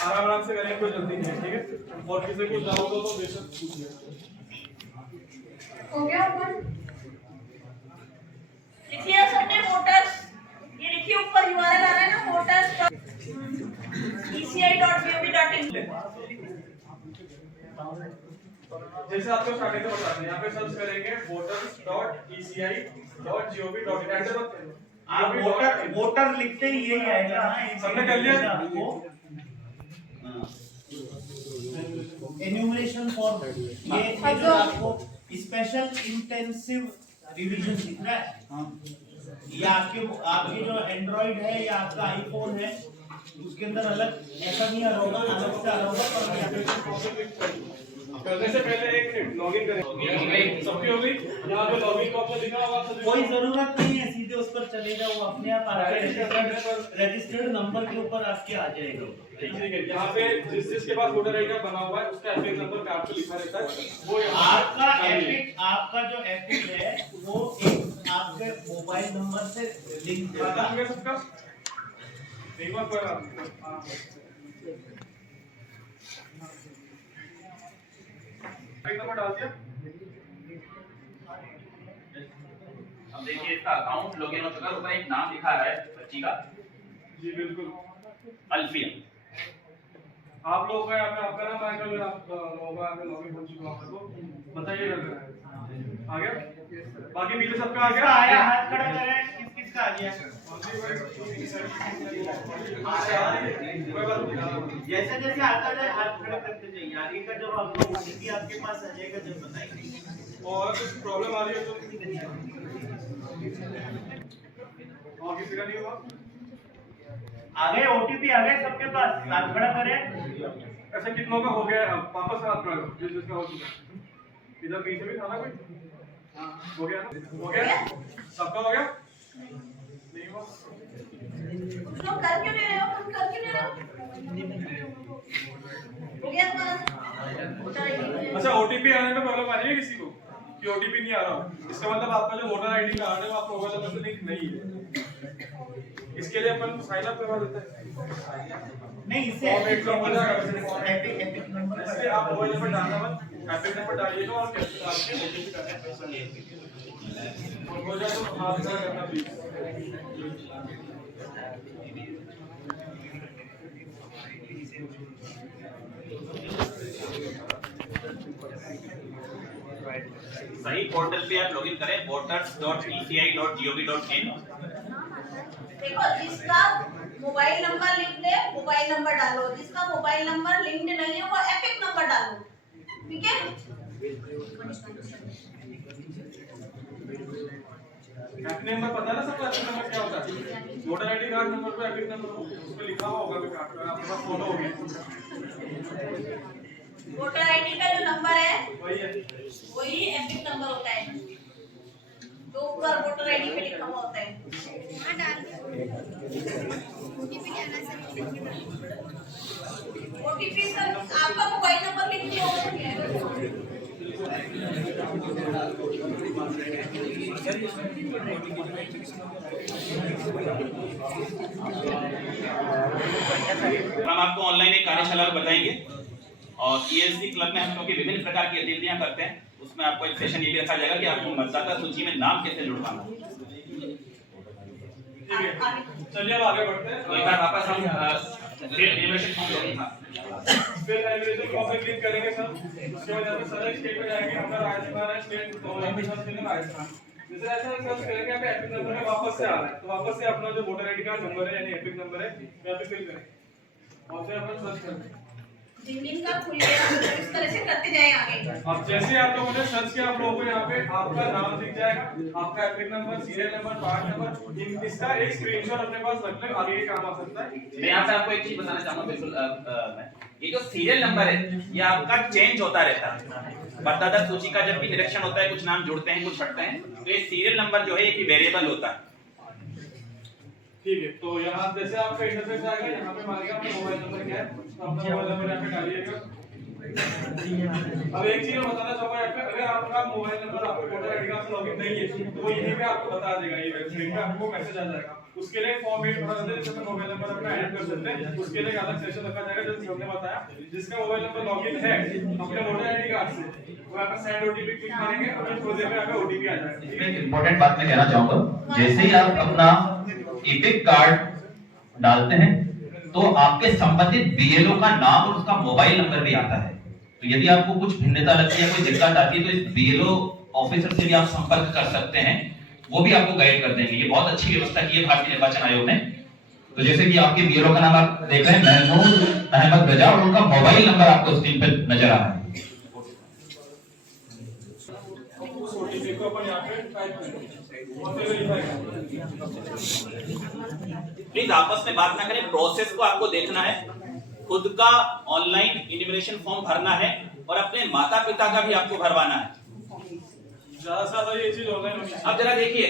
आराम से करें, कोई जल्दी नहीं है, ठीक है। और किसी को डाउट हो तो बेशक पूछिए। हो गया अपन? लिखिए सबने वोटर्स, ये लिखिए ऊपर URL आ रहा है ना voters.eci.gov.in। जैसे आपको स्टार्टिंग में बताते हैं, यहाँ पे सर्च करेंगे voters.eci.gov.in। आप वोटर लिखते ही यही आएगा। सबने कर लिया आपको एन्यूमरेशन फॉर्म, ये जो आपको स्पेशल इंटेंसिव रिवीजन दिख रहा है, ये आपके जो एंड्रॉइड है या आपका आईफोन है उसके अंदर अलग ऐसा नहीं आ रहा होगा, अलग से आ रहा होगा। करने से पहले एक मिनट लॉगिन करें। सबकी हो गई? यहाँ पे लॉगिन का ऑप्शन दिखा होगा, कोई जरूरत नहीं है, सीधे उस पर चले जाओ, अपने आप आपके रजिस्टर्ड नंबर के ऊपर आपके आ जाएगा। ठीक है, यहाँ पे जिसके पास वोटर आईडी बना हुआ है उसका एपिक नंबर कार्ड पे लिखा रहता है, वो आपका जो एपिक है वो एक आपके मोबाइल नंबर से लिंक खाता है सबका। एक बार पर एपिक नंबर डाल दिया। अब देखिए इसका अकाउंट लॉगिन हो चुका है, ऊपर एक नाम लिखा है बच्ची का। जी बिल्कुल, अल्फिया। आप लोगों का यहाँ पे आपका नाम आएगा, आप लोगों का यहाँ पे लॉगिन हो चुका है, तो बताइएगा। आ गया? बाकी पीछे सबका आ गया? आया, हाथ खड़ा करें, किसका आ गया? जैसे जैसे आता जाए हाथ खड़ा करते जाइए, आगे का जब आपको ओटीपी आपके पास आ जाएगा जब बताएंगे। और कुछ प्रॉब्लम आ रही है तो और किसी का नहीं हुआ? आ गए ओटीपी, आ गए सबके पास, हाथ खड़ा करें। ऐसा कितनों का हो गया? वापस हाथ खड़ा करो जिसका हो चुका है। इधर पीछे भी था ना कोई? हो गया ना? हो गया? सबका हो गया? नहीं हुआ? कुछ लोग कर क्यों नहीं रहे हो? तुम कर क्यों नहीं रहे हो? हो गया तुम्हारा? अच्छा, ओटीपी आने में प्रॉब्लम आ रही है किसी को कि ओटीपी नहीं आ रहा? इसका मतलब आपका जो वोटर आईडी कार्ड है वो आपका मोबाइल नंबर से लिंक नहीं है। इसके लिए अपन साइन अप करवा देते हैं। नहीं, इससे एपिक नंबर नंबर इसलिए आप मोबाइल नंबर डालना मत, एपिक नंबर डालिएगा और कैसे डाल के ओटीपी करना है। हो जाए तो हाथ खड़ा करना प्लीज। सही पोर्टल पे आप लॉगिन करें voters.eci.gov.in। देखो, जिसका मोबाइल नंबर लिंक्ड है मोबाइल नंबर डालो, जिसका मोबाइल नंबर लिंक्ड नहीं है वो एपिक नंबर डालो, ठीक है? एपिक नंबर पता ना सबको एपिक नंबर क्या होता है? वोटर आईडी कार्ड नंबर पे एपिक नंबर उस पे लिखा हुआ होगा भी कार्ड पे, आपके पास फोटो होगी। वोटर आईडी का जो नंबर है वही है, वही एपिक नंबर होता है, जो ऊपर वोटर आईडी पे लिखा हुआ होता है। ओटीपी सर आपका मोबाइल नंबर लिख दिया होगा। हम आपको ऑनलाइन एक कार्यशाला बताएंगे और ईएसडी क्लब में हम क्योंकि विभिन्न प्रकार की गतिविधियां करते हैं, उसमें आपको एक सेशन ये भी रखा जाएगा कि आपको मतदाता सूची में नाम कैसे जुड़वाना। चलिए अब आगे बढ़ते हैं। तो एक बार वापस हम फिर एनिमेशन फॉर्म क्लिक करेंगे सर, उसके बाद यहाँ पे सर्च स्टेट पे जाएंगे, हमारा राजस्थान है स्टेट, तो यहाँ पे सर्च करेंगे राजस्थान। जैसे ऐसा सर्च करेंगे यहाँ पे एपिक नंबर में वापस से आ रहा है, तो वापस से अपना जो वोटर आईडी कार्ड नंबर है यानी एपिक नंबर है यहाँ पे फिल करें और फिर अपन सर्च करें। जिनका खुल गया इस तरह से करते जाए आगे। अब जैसे आप लोगों ने सर्च किया, आप लोगों को यहाँ पे आपका नाम दिख जाएगा, आपका epic number, serial number, part number, इसका एक स्क्रीनशॉट अपने पास रख लें, आगे काम आ सकता है। मैं यहाँ पे आपको एक चीज बताना चाहूंगा बिल्कुल। ये जो सीरियल नंबर है ये आपका चेंज होता रहता है। मतदाता सूची का जब भी निरीक्षण होता है, कुछ नाम जुड़ते हैं कुछ हटते हैं, तो ये सीरियल नंबर जो है एक वेरिएबल होता है। ठीक है, तो यहाँ जैसे आपका इंटरफेस आएगा, यहाँ पे मांगेगा आपका मोबाइल नंबर क्या है, तो अपना मोबाइल नंबर यहाँ पे डालिएगा। अब एक चीज मैं बताना चाहूंगा यहाँ पे, अगर आपका मोबाइल नंबर आपके वोटर आईडी कार्ड से लॉगिन नहीं है तो वो यहीं पे आपको बता देगा, ये वेबसाइट पे आपको मैसेज आ जाएगा। उसके लिए फॉर्म 8 भरा जाता है, जिसमें मोबाइल नंबर अपना ऐड कर सकते हैं। उसके लिए एक अलग सेक्शन रखा जाएगा जैसे हमने बताया, जिसका मोबाइल नंबर लॉगिन है अपने वोटर आईडी कार्ड से, वो यहाँ पे सेंड ओटीपी क्लिक करेंगे और फिर थोड़ी देर में यहाँ पे ओटीपी आ जाएगा। ठीक है, इंपॉर्टेंट बात मैं कहना चाहूंगा, जैसे ही आप अपना एपिक कार्ड डालते हैं तो आपके संबंधित बीएलओ का नाम और उसका मोबाइल नंबर भी आता है। तो यदि आपको कुछ भिन्नता लगती है, कोई दिक्कत आती है, तो इस बीएलओ ऑफिसर से भी आप संपर्क कर सकते हैं, वो भी आपको गाइड कर देंगे। ये बहुत अच्छी व्यवस्था की है भारतीय निर्वाचन आयोग ने। तो जैसे कि आपके बीएलओ का नाम आप देख रहे हैं महमूद अहमद रजा, और उनका मोबाइल नंबर आपको स्क्रीन पे नजर आ रहा है। उस ओटीपी को अपन यहाँ पे टाइप करेंगे और फिर वेरीफाई करेंगे। प्लीज आपस में बात ना करें, प्रोसेस को आपको देखना है। खुद का ऑनलाइन इन्यूमरेशन फॉर्म भरना है और अपने माता पिता का भी आपको भरवाना है। ज्यादा से ज्यादा ये चीज ऑनलाइन होनी चाहिए। अब जरा देखिए,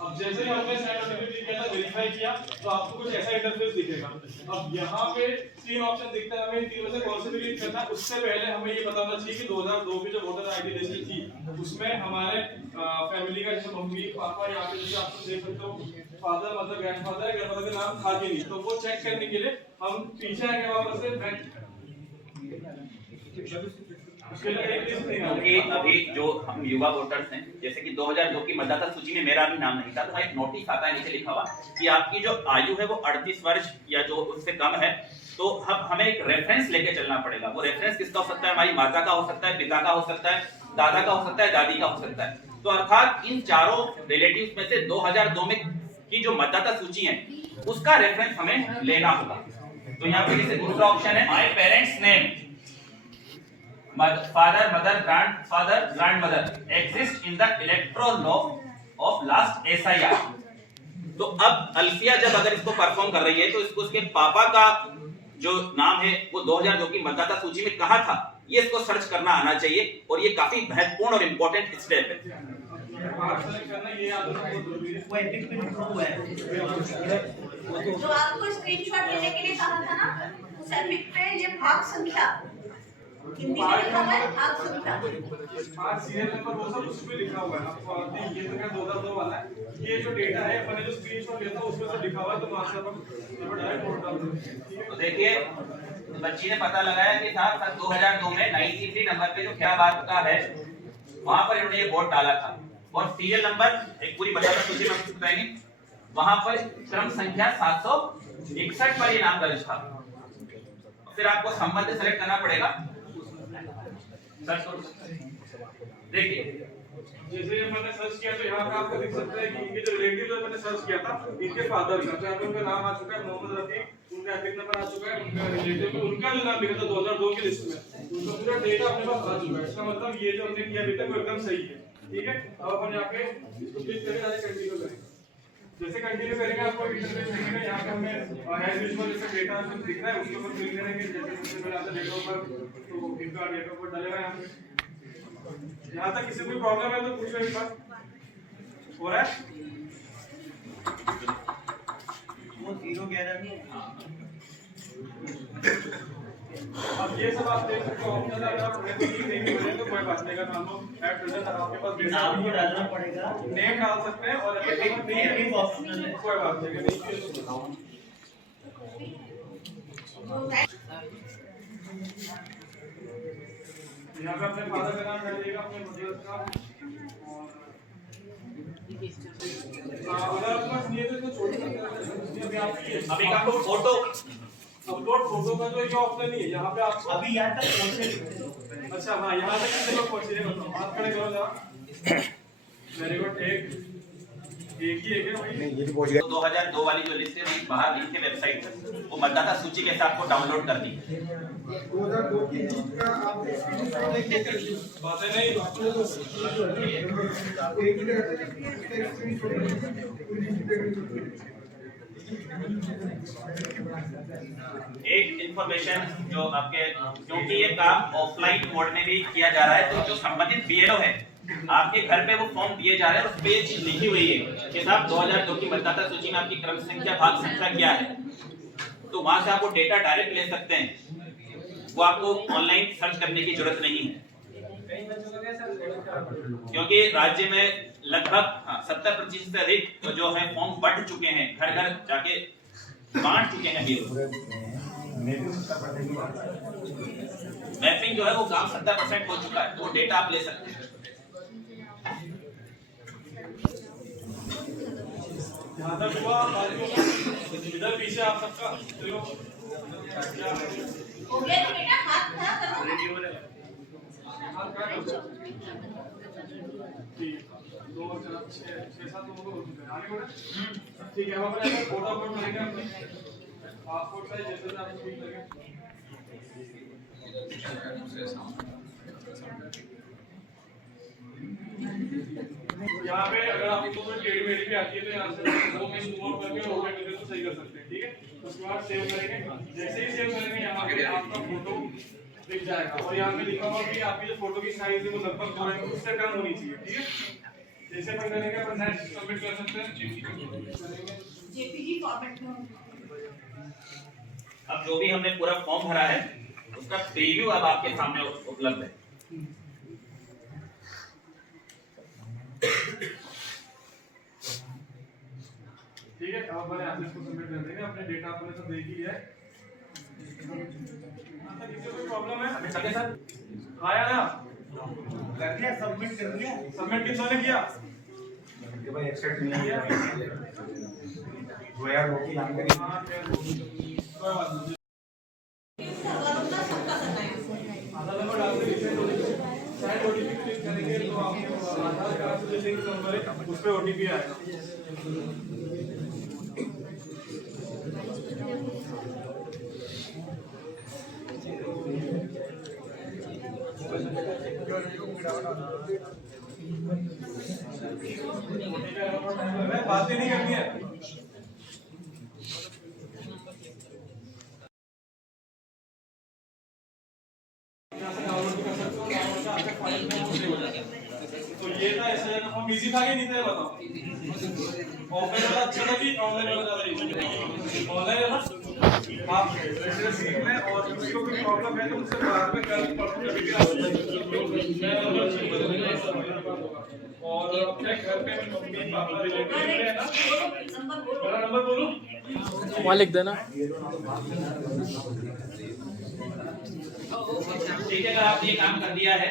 अब जैसे ही हमने सेंड ओटीपी किया था, वेरीफाई किया, तो आपको कुछ ऐसा इंटरफेस दिखेगा। अब यहाँ पे 3 ऑप्शन दिखता है, हमें 3 में से कौन से क्लिक करना है। उससे पहले हमें ये बताना चाहिए कि 2002 की जो वोटर आईडी लिस्ट थी, उसमें हमारे फैमिली का जैसे मम्मी पापा, यहाँ पे जैसे आप देख सकते हो फादर मदर ग्रैंडफादर ग्रैंडमदर का नाम था कि नहीं, तो वो चेक करने के लिए हम पीछे आएंगे वापस से बैंक। उसके लिए एक लिस्ट क्योंकि अभी जो हम युवा वोटर्स हैं, जैसे कि 2002 की मतदाता सूची में मेरा भी नाम नहीं था, तो एक नोटिस आता है नीचे लिखा हुआ कि आपकी जो आयु है वो 38 वर्ष या जो उससे कम है, तो हम हमें एक रेफरेंस लेके चलना पड़ेगा। वो रेफरेंस किसका हो सकता है? हमारी माता का हो सकता है, पिता का हो सकता है, दादा का हो सकता है, दादी का हो सकता है। तो अर्थात इन चारों रिलेटिव्स में से 2002 में की जो मतदाता सूची है उसका रेफरेंस हमें लेना होगा। तो यहाँ पे जैसे दूसरा ऑप्शन है my parents name, father mother grandfather grandmother exist in the electoral law of last SIR. तो अब अल्फिया जब अगर इसको परफॉर्म कर रही है तो इसको उसके पापा का जो नाम है वो 2002 की मतदाता सूची में कहाँ था, ये इसको सर्च करना आना चाहिए, और ये काफी महत्वपूर्ण और इंपॉर्टेंट स्टेप है। वो एपिक पिन प्रो है। जो आपको स्क्रीनशॉट लेने के लिए कहा था ना, उस एपिक पे ये भाग संख्या हिंदी में लिखा हुआ है, भाग संख्या 5 सीरियल नंबर वो सब उसमें लिखा हुआ है। आपको ये तो क्या 2002 वाला है, ये जो डेटा है अपन ने जो स्क्रीनशॉट लिया था उसमें सब लिखा हुआ है, तो वहां से अपन डायरेक्ट वोट डाल देंगे। तो देखिए बच्ची ने पता लगाया कि साहब सन 2002 में 93 नंबर पे जो खैराबाद का है वहां पर इन्होंने ये वोट डाला था, और सीरियल नंबर एक पूरी मतदाता सूची में आपको बताएंगे, वहां पर क्रम संख्या 761 पर ये नाम दर्ज था। फिर आपको संबंध सेलेक्ट करना पड़ेगा। देखिए जैसे मैंने सर्च किया तो यहाँ पे आपको दिख सकता है कि इनके जो रिलेटिव मैंने सर्च किया था, इनके फादर का, तो यहाँ पे उनका नाम आ चुका है मोहम्मद रफीक, उनका एपिक नंबर आ चुका है, उनका रिलेटिव उनका जो नाम लिखा था 2002 की लिस्ट में, उनका पूरा डेटा अपने पास आ चुका है। इसका मतलब ये जो हमने किया अभी तक वो एकदम सही है। ठीक है, अब अपन यहाँ पे इसको क्लिक करके डायरेक्ट कंटिन्यू करेंगे। जैसे कंटिन्यू करेंगे आपको इंटरफेस दिखेगा, यहाँ पे हमें एज यूजुअल जैसे डेटा दिख रहा है उसके ऊपर क्लिक करेंगे। जैसे सबसे पहले आता है डेट ऑफ बर्थ, तो इनका डेट ऑफ बर्थ डालेगा यहाँ पे। यहाँ तक किसी कोई प्रॉब्लम है तो पूछो एक बार, हो रहा है? वो 011 नहीं है। अब ये सब आप देख सकते हो, ऑप्शन अगर आप नहीं बोले तो कोई बात नहीं, अगर मान लो एट प्रेजेंट आपके पास नाम को डालना पड़ेगा, नेम डाल सकते हैं, और एपिक ऑप्शनल है। कोई बात नहीं, नहीं यहाँ पे अपने फादर का नाम डालिएगा, अपने मदर का, और अगर आपके पास नहीं है तो इसको छोड़ सकते हैं। अभी अभी आपको फोटो अपलोड फोटो का जो ये ऑप्शन नहीं है यहाँ पे आपको। अभी यहाँ तक पहुंचे। अच्छा हाँ, यहाँ तक कितने लोग पहुंचे हैं बताओ, हाथ खड़े करो जरा। वेरी गुड, एक ही है भाई। तो 2002 वाली जो लिस्ट है वही बाहर लिंक है वेबसाइट पर, वो मतदाता सूची के साथ आपको डाउनलोड करनी है। 2002 की लिस्ट का आप बातें नहीं एक इंफॉर्मेशन जो आपके, क्योंकि ये काम ऑफलाइन मोड में भी किया जा रहा है, तो जो संबंधित बीएलओ है आपके घर पे वो फॉर्म दिए जा रहे हैं, उस पे ये चीज लिखी हुई है कि साहब 2002 की मतदाता सूची में आपकी क्रम संख्या भाग संख्या क्या है, तो वहां से आप वो डेटा डायरेक्ट ले सकते हैं, वो आपको ऑनलाइन सर्च करने की जरूरत नहीं है। क्योंकि राज्य में लगभग 70% से अधिक जो है फॉर्म बंट चुके हैं, घर घर जाके बांट चुके हैं बीएलओ। मैपिंग जो है वो काम 70% हो चुका है, वो डेटा आप ले सकते हैं। यहाँ तक हुआ, इधर पीछे आप सबका हो गया तो बेटा हाथ खड़ा करो। दो छह सात लोगों को हो चुके हैं, आगे बढ़े। ठीक है, हम अपने फोटो अपलोड करेंगे, अपने पासपोर्ट साइज जैसे भी आपको ठीक लगे। यहाँ पे अगर आपको कोई टेढ़ी मेढ़ी भी आती है तो यहाँ से 2 में मूव करके ओके करके तो सही कर सकते हैं, ठीक है। उसके बाद सेव करेंगे, जैसे ही सेव करेंगे यहाँ पे आपका फोटो दिख जाएगा और यहाँ पे लिखा होगा कि आपकी जो फोटो की साइज है वो लगभग 2 MB उससे कम होनी चाहिए, ठीक है। जैसे अपन करेंगे अपन नेक्स्ट सबमिट कर सकते हैं जेपीजी फॉर्मेट में। अब जो भी हमने पूरा फॉर्म भरा है उसका प्रीव्यू अब आपके सामने उपलब्ध है। ठीक है, अब मैंने आपको इसको सबमिट कर देंगे। अपने डेटा आपने सब देख ही लिया है। कोई प्रॉब्लम है सर? आया ना? कर दिया, सबमिट कर दिया। सबमिट किसने किया? भाई एक्सेप्ट नहीं किया वो यार रोटी लाने के लिए कोई बात नहीं। सर्वर सबका करना है। आधार नंबर डाल के रिसेंट साइड ओटीपी क्लिक करेंगे तो आपको आधार कार्ड से लिंक नंबर है उस पे ओटीपी आएगा। बातें नहीं करनी है। तो ये था ऐसा फॉर्म इजी था कि नहीं था बताओ। ऑफलाइन वाला अच्छा था कि ऑनलाइन वाला ज्यादा इजी? ऑनलाइन वाला आप ऐसे सीख लें और किसी को कोई प्रॉब्लम है तो मुझसे बाद में कल परसों कभी भी और अपने घर पे मम्मी पापा रिलेटिव है ना, मेरा नंबर बोलूं वहाँ लिख देना। ठीक है, अगर आपने ये काम कर दिया है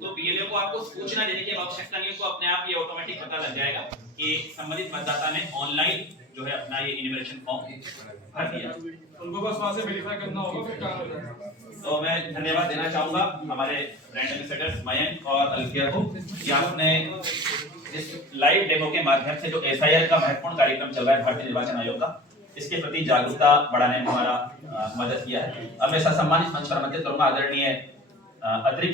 तो बीएलओ को आपको सूचना देने की आवश्यकता नहीं है, तो अपने आप ये ऑटोमेटिक पता लग जाएगा कि संबंधित मतदाता ने ऑनलाइन जो है अपना ये इन्यूमरेशन फॉर्म भर दिया। उनको बस वहां से वेरीफाई करना होगा, फिर काम हो जाएगा। तो मैं धन्यवाद देना चाहूंगा हमारे ब्रांड एम्बेसडर्स मयंक और अलफिया को कि आपने इस लाइव डेमो के माध्यम से जो एसआईआर का महत्वपूर्ण कार्यक्रम चल रहा है भारतीय निर्वाचन आयोग का, इसके प्रति जागरूकता बढ़ाने में हमारा मदद किया है। अब मैं सम्मानित मंच पर आमंत्रित करूंगा आदरणीय अतिरिक्त